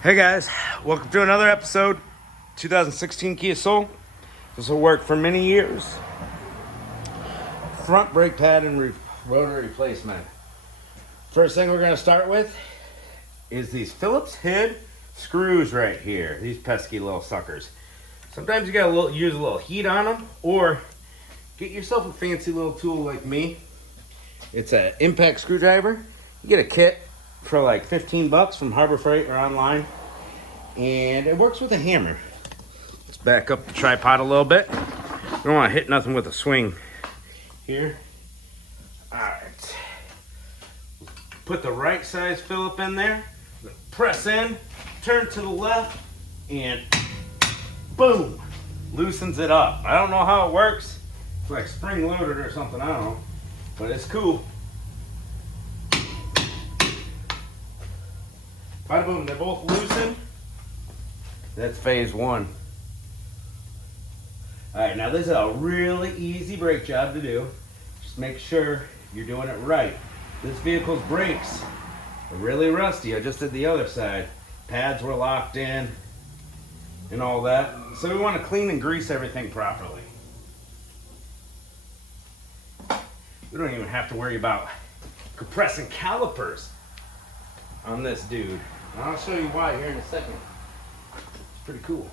Hey guys, welcome to another episode. 2016 Kia Soul. This will work for many years. Front brake pad and rotor replacement. First thing we're going to start with is these Phillips head screws right here. These pesky little suckers. Sometimes you got to use a little heat on them, or get yourself a fancy little tool like me. It's an impact screwdriver. You get a kit for like 15 bucks from Harbor Freight or online, and it works with a hammer. Let's back up the tripod a little bit. We don't want to hit nothing with a swing here. All right, put the right size Phillip in there, press in, turn to the left, and boom, loosens it up. I don't know how it works. It's like spring loaded or something, I don't know, but it's cool. Bada boom, they're both loosened. That's phase one. All right, now this is a really easy brake job to do. Just make sure you're doing it right. This vehicle's brakes are really rusty. I just did the other side. Pads were locked in and all that. So we want to clean and grease everything properly. We don't even have to worry about compressing calipers on this dude. And I'll show you why here in a second. It's pretty cool.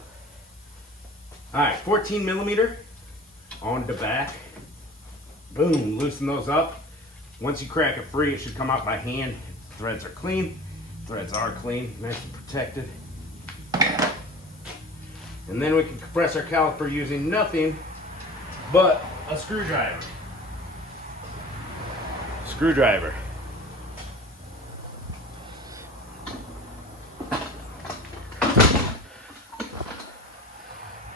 All right, 14 millimeter on the back. Boom, loosen those up. Once you crack it free, it should come out by hand. Threads are clean. Threads are clean, nice and protected. And then we can compress our caliper using nothing but a screwdriver. Screwdriver.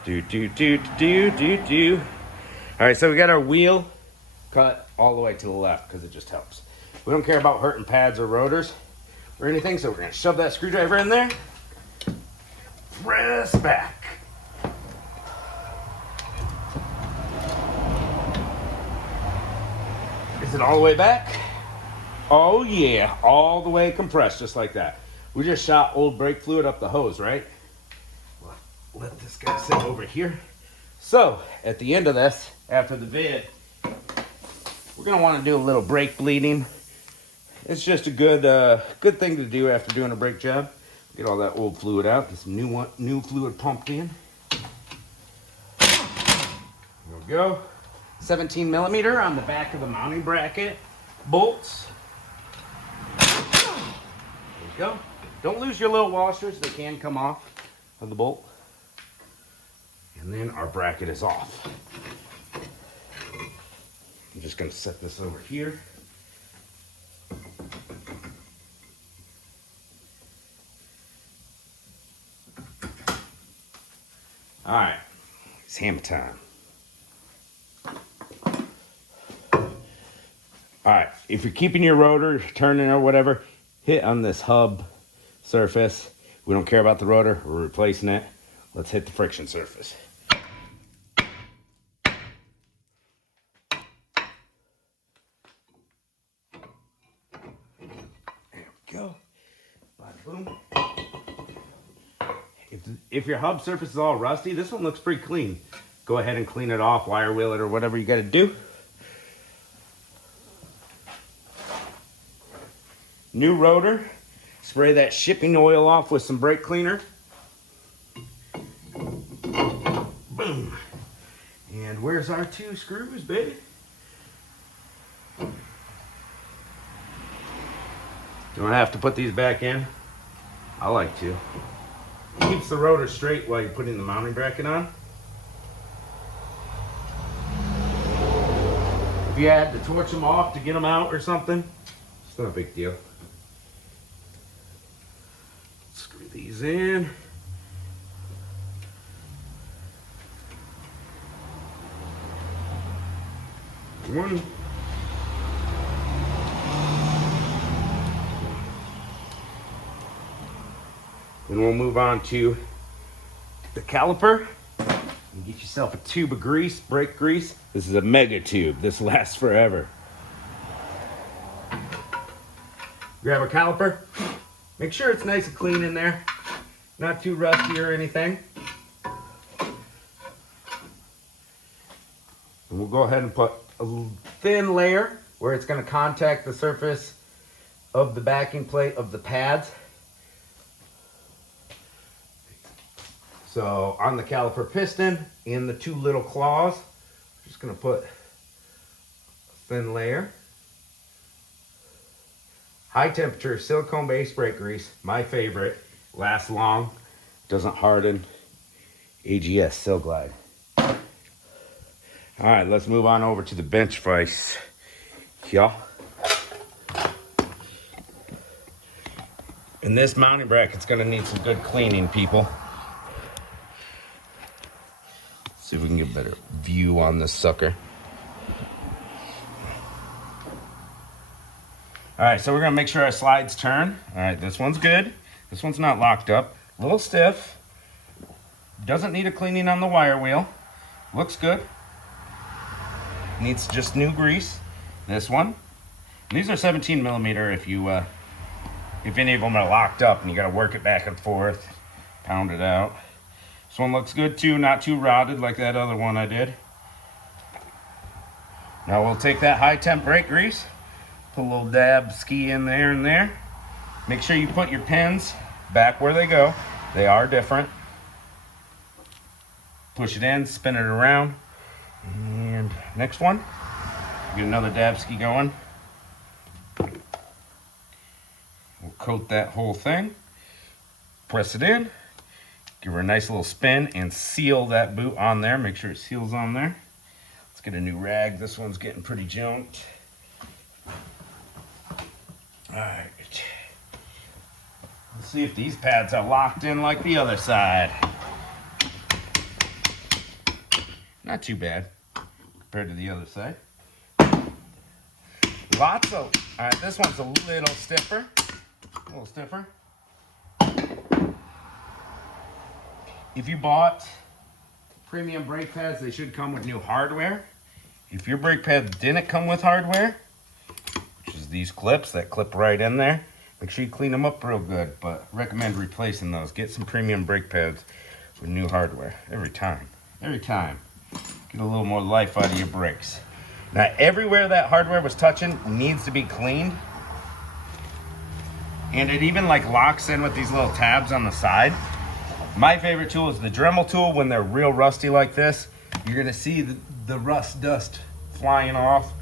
Do. All right, so we got our wheel cut all the way to the left because it just helps. We don't care about hurting pads or rotors or anything, so we're gonna shove that screwdriver in there. Press back. Is it all the way back? Oh yeah, all the way compressed, just like that. We just shot old brake fluid up the hose, right? Let this guy sit over here. So at the end of this, after the vid, we're gonna want to do a little brake bleeding. It's just a good thing to do after doing a brake job. Get all that old fluid out. Get some new fluid pumped in. There we go. 17 millimeter on the back of the mounting bracket bolts. There we go. Don't lose your little washers. They can come off of the bolt. And then our bracket is off. I'm just going to set this over here. All right, it's hammer time. All right, if you're keeping your rotor turning or whatever, hit on this hub surface. We don't care about the rotor, we're replacing it. Let's hit the friction surface. There we go. Bada boom. If your hub surface is all rusty, this one looks pretty clean. Go ahead and clean it off, wire wheel it, or whatever you got to do. New rotor. Spray that shipping oil off with some brake cleaner. Boom. And where's our two screws, baby? Don't have to put these back in. I like to. It keeps the rotor straight while you're putting the mounting bracket on. If you had to torch them off to get them out or something, it's not a big deal. Screw these in. One. Then we'll move on to the caliper. And get yourself a tube of grease, brake grease. This is a mega tube. This lasts forever. Grab our caliper. Make sure it's nice and clean in there. not too rusty or anything. And we'll go ahead and put a thin layer where it's going to contact the surface of the backing plate of the pads. So on the caliper piston, in the two little claws, I'm just going to put a thin layer. High temperature silicone based brake grease, my favorite, lasts long, doesn't harden. AGS Silglide. All right, let's move on over to the bench vise, y'all. And this mounting bracket's gonna need some good cleaning, people. Let's see if we can get a better view on this sucker. All right, so we're gonna make sure our slides turn. All right, this one's good. This one's not locked up. A little stiff. Doesn't need a cleaning on the wire wheel. Looks good. Needs just new grease. This one. And these are 17 millimeter if any of them are locked up and you gotta work it back and forth, pound it out. This one looks good too, not too rotted like that other one I did. Now we'll take that high temp brake grease, put a little dab ski in there and there. Make sure you put your pins back where they go. They are different. Push it in, spin it around. And next one, get another dab ski going. We'll coat that whole thing, press it in, give her a nice little spin and seal that boot on there. Make sure it seals on there. Let's get a new rag. This one's getting pretty junked. All right. Let's see if these pads are locked in like the other side. Not too bad compared to the other side. Lots of, all right, this one's a little stiffer. A little stiffer. If you bought premium brake pads, they should come with new hardware. If your brake pads didn't come with hardware, which is these clips that clip right in there, make sure you clean them up real good, but recommend replacing those. Get some premium brake pads with new hardware every time. Every time. Get a little more life out of your brakes. Now, everywhere that hardware was touching needs to be cleaned. And it even like locks in with these little tabs on the side. My favorite tool is the Dremel tool. When they're real rusty like this, you're gonna see the rust dust flying off.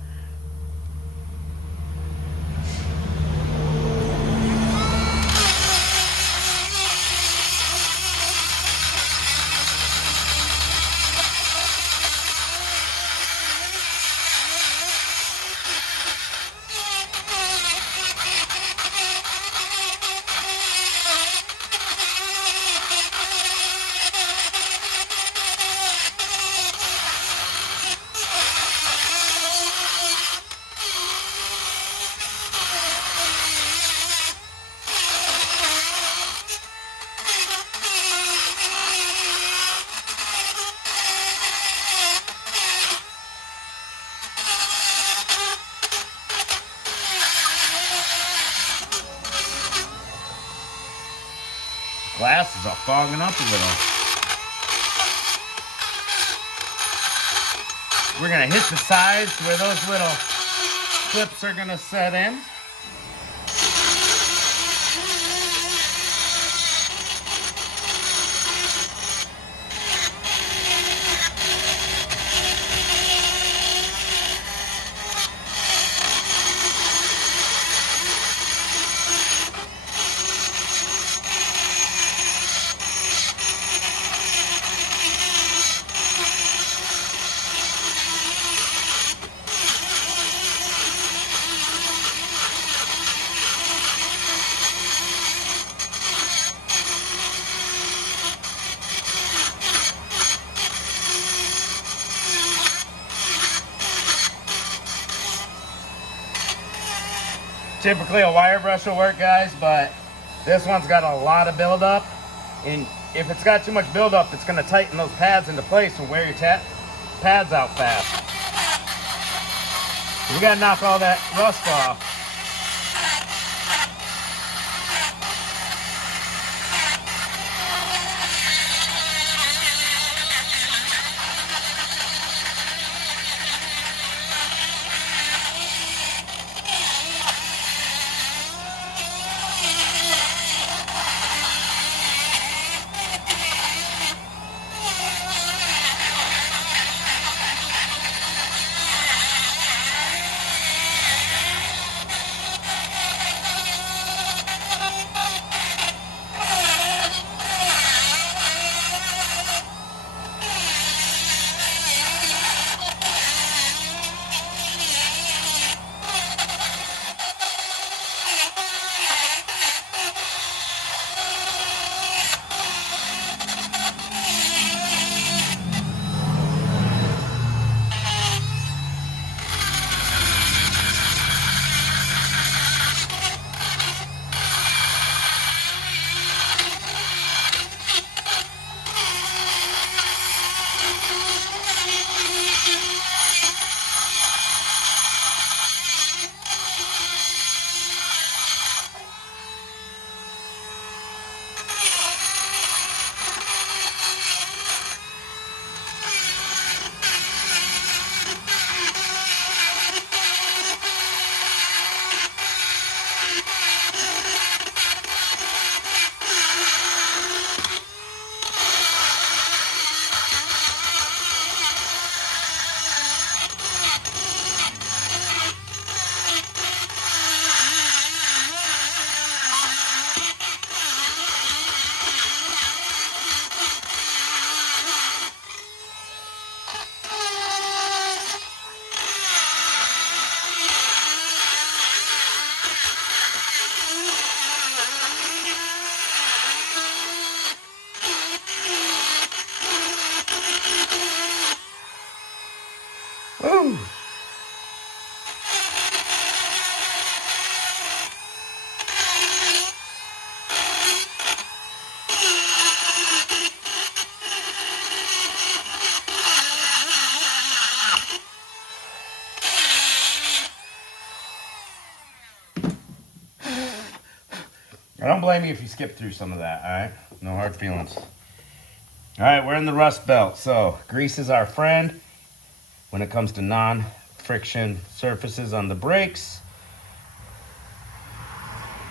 Glasses are fogging up a little. We're gonna hit the sides where those little clips are gonna set in. Typically a wire brush will work, guys, but this one's got a lot of buildup, and if it's got too much buildup, it's going to tighten those pads into place and wear your pads out fast. We got to knock all that rust off. don't blame you if you skip through some of that, all right? No hard feelings. All right, we're in the rust belt. So grease is our friend when it comes to non-friction surfaces on the brakes.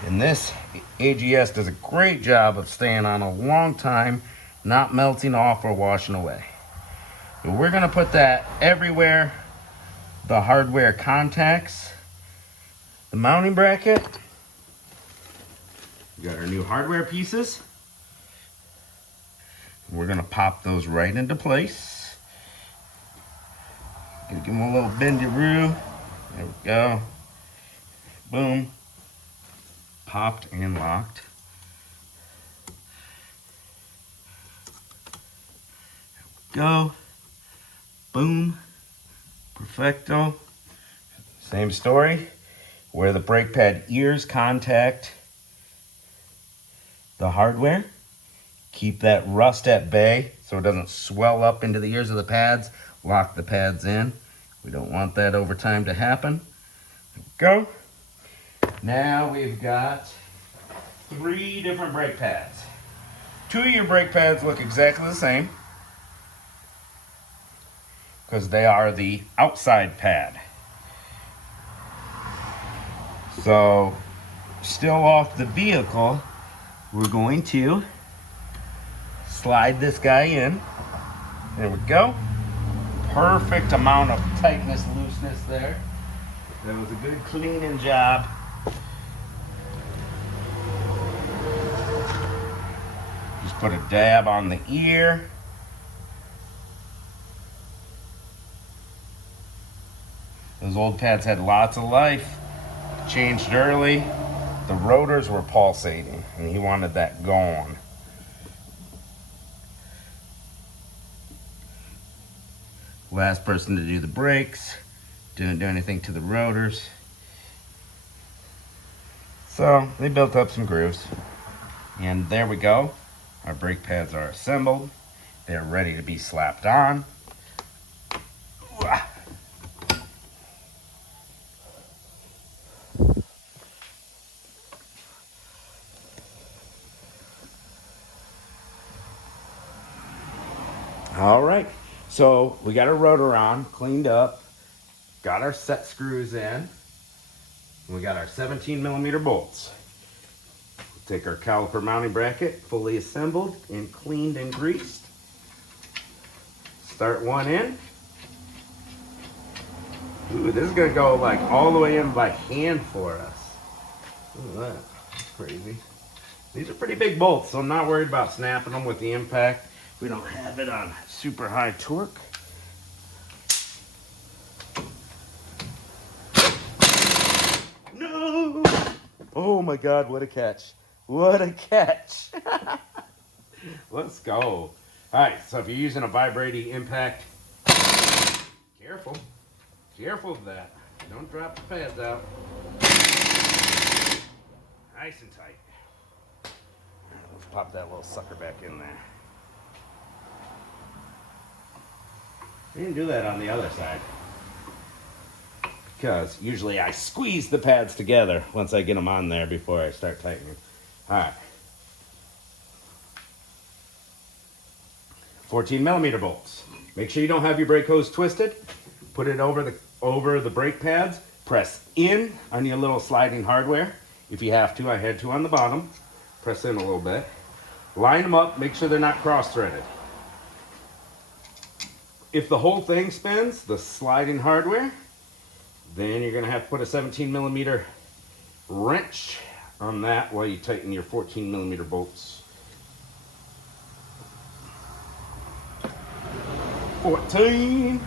And this AGS does a great job of staying on a long time, not melting off or washing away. But we're gonna put that everywhere the hardware contacts the mounting bracket. We got our new hardware pieces. We're gonna pop those right into place. Gonna give them a little bendy-roo. There we go. Boom. Popped and locked. There we go. Boom. Perfecto. Same story. Where the brake pad ears contact the hardware. Keep that rust at bay so it doesn't swell up into the ears of the pads. Lock the pads in. We don't want that over time to happen. There we go. Now we've got 3 different brake pads. 2 of your brake pads look exactly the same because they are the outside pad. So, still off the vehicle, we're going to slide this guy in. There we go. Perfect amount of tightness, looseness there. That was a good cleaning job. Just put a dab on the ear. Those old pads had lots of life. Changed early. The rotors were pulsating and he wanted that gone. Last person to do the brakes. Didn't do anything to the rotors. So they built up some grooves. And there we go. Our brake pads are assembled. They're ready to be slapped on. All right, so we got our rotor on, cleaned up, got our set screws in, and we got our 17mm bolts. We'll take our caliper mounting bracket, fully assembled and cleaned and greased. Start one in. Ooh, this is gonna go like all the way in by hand for us. Look at that, that's crazy. These are pretty big bolts, so I'm not worried about snapping them with the impact. We don't have it on super high torque. No! Oh my God, what a catch. What a catch. Let's go. All right, so if you're using a vibrating impact, careful. Careful of that. Don't drop the pads out. Nice and tight. Let's pop that little sucker back in there. I didn't do that on the other side because usually I squeeze the pads together once I get them on there before I start tightening. All right. 14mm bolts. Make sure you don't have your brake hose twisted. Put it over the brake pads. Press in on your little sliding hardware. If you have to, I had to on the bottom. Press in a little bit. Line them up. Make sure they're not cross-threaded. If the whole thing spins, the sliding hardware, then you're gonna have to put a 17mm wrench on that while you tighten your 14mm bolts. 14.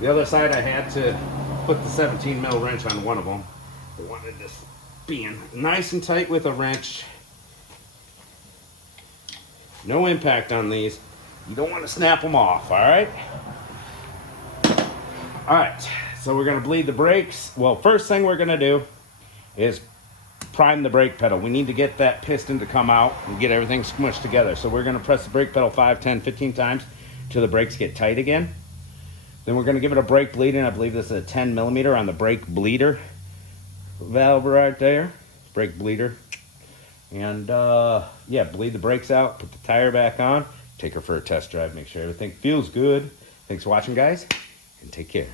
The other side I had to put the 17mm wrench on one of them. I wanted this being nice and tight with a wrench. No impact on these. You don't want to snap them off, all right? All right, so we're gonna bleed the brakes. Well, first thing we're gonna do is prime the brake pedal. We need to get that piston to come out and get everything smushed together. So we're gonna press the brake pedal 5, 10, 15 times till the brakes get tight again. Then we're gonna give it a brake bleed, and I believe this is a 10mm on the brake bleeder valve right there. Brake bleeder. And yeah, bleed the brakes out, put the tire back on, take her for a test drive, make sure everything feels good. Thanks for watching, guys, and take care.